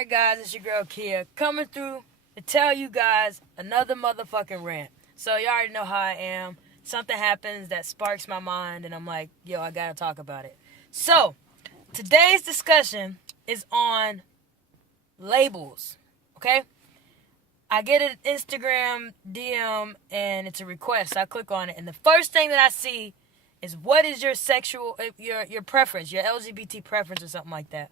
Alright guys, it's your girl Kia coming through to tell you guys another motherfucking rant. So you already know how I am. Something happens that sparks my mind and I'm like, yo, I gotta talk about it. So, today's discussion is on labels, okay? I get an Instagram DM and it's a request. I click on it and the first thing that I see is what is your sexual, your preference, your LGBT preference or something like that.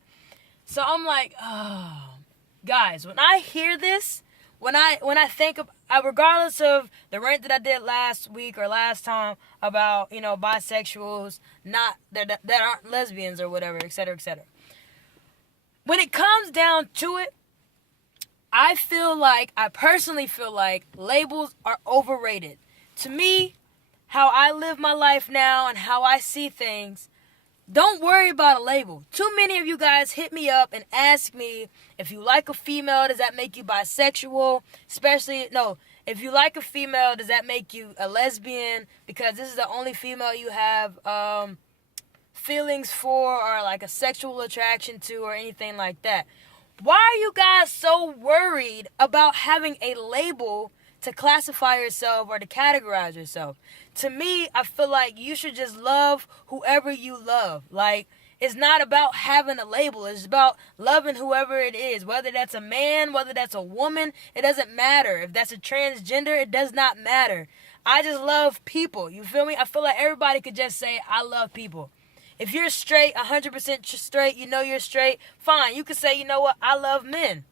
So I'm like, oh, guys, when I hear this, when I think of, regardless of the rant that I did last week or last time about, bisexuals, not that aren't lesbians or whatever, etc., etc. When it comes down to it, I personally feel like labels are overrated. To me, how I live my life now and how I see things, don't worry about a label. Too many of you guys hit me up and ask me, if you like a female, does that make you bisexual? If you like a female, does that make you a lesbian? Because this is the only female you have feelings for or like a sexual attraction to or anything like that. Why are you guys so worried about having a label to classify yourself or to categorize yourself? To me, I feel like you should just love whoever you love. Like, it's not about having a label. It's about loving whoever it is. Whether that's a man, whether that's a woman, it doesn't matter. If that's a transgender, it does not matter. I just love people. You feel me? I feel like everybody could just say, I love people. If you're straight, 100% straight, you know you're straight, fine. You could say, you know what, I love men.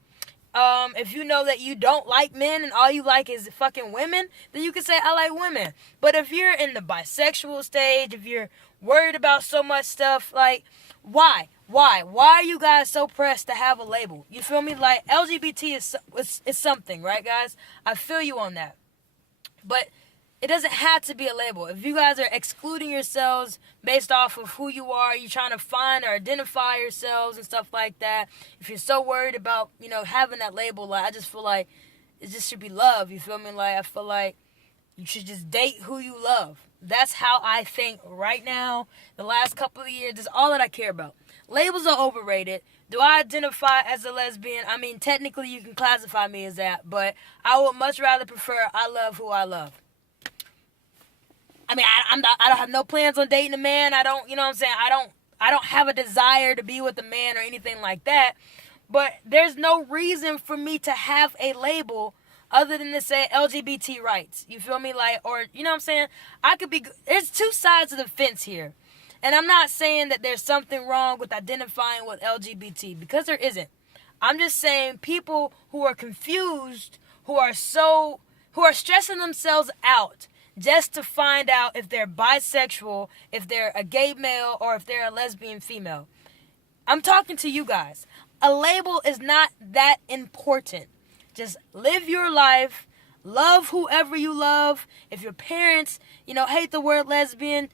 If you know that you don't like men and all you like is fucking women, then you can say, I like women. But if you're in the bisexual stage, if you're worried about so much stuff, like, why? Why are you guys so pressed to have a label? You feel me? Like, LGBT is something, right, guys? I feel you on that. But it doesn't have to be a label. If you guys are excluding yourselves based off of who you are, you're trying to find or identify yourselves and stuff like that. If you're so worried about, having that label, like, I just feel like it just should be love. You feel me? Like, I feel like you should just date who you love. That's how I think right now. The last couple of years, that's all that I care about. Labels are overrated. Do I identify as a lesbian? I mean, technically you can classify me as that, but I would much rather prefer I love who I love. I mean, I don't have no plans on dating a man. I don't, you know what I'm saying? I don't have a desire to be with a man or anything like that. But there's no reason for me to have a label other than to say LGBT rights. You feel me? Like, or, you know what I'm saying? There's two sides of the fence here. And I'm not saying that there's something wrong with identifying with LGBT, because there isn't. I'm just saying people who are confused, who are stressing themselves out just to find out if they're bisexual, if they're a gay male, or if they're a lesbian female. I'm talking to you guys. A label is not that important. Just live your life. Love whoever you love. If your parents, hate the word lesbian,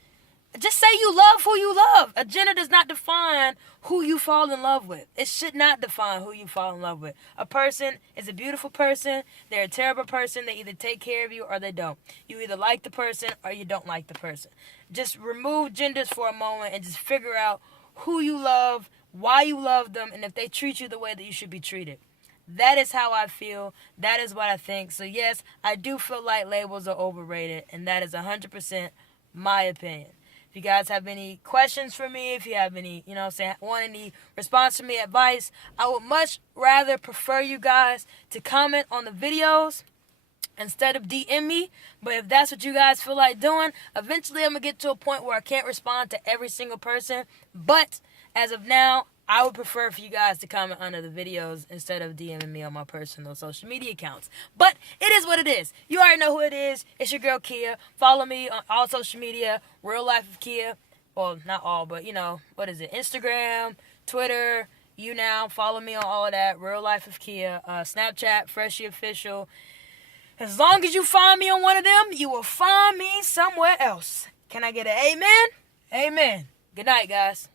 just say you love who you love. A gender does not define who you fall in love with. It should not define who you fall in love with. A person is a beautiful person. They're a terrible person. They either take care of you or they don't. You either like the person or you don't like the person. Just remove genders for a moment and just figure out who you love, why you love them, and if they treat you the way that you should be treated. That is how I feel. That is what I think. So yes, I do feel like labels are overrated, and that is 100% my opinion. If you guys have any questions for me, if you have any, want any response from me, advice, I would much rather prefer you guys to comment on the videos instead of DM me. But if that's what you guys feel like doing, eventually I'm going to get to a point where I can't respond to every single person. But as of now, I would prefer for you guys to comment under the videos instead of DMing me on my personal social media accounts. But it is what it is. You already know who it is. It's your girl Kia. Follow me on all social media, Real Life of Kia. Well, not all, but what is it? Instagram, Twitter, YouNow. Follow me on all of that, Real Life of Kia. Snapchat, Freshie Official. As long as you find me on one of them, you will find me somewhere else. Can I get an amen? Amen. Good night, guys.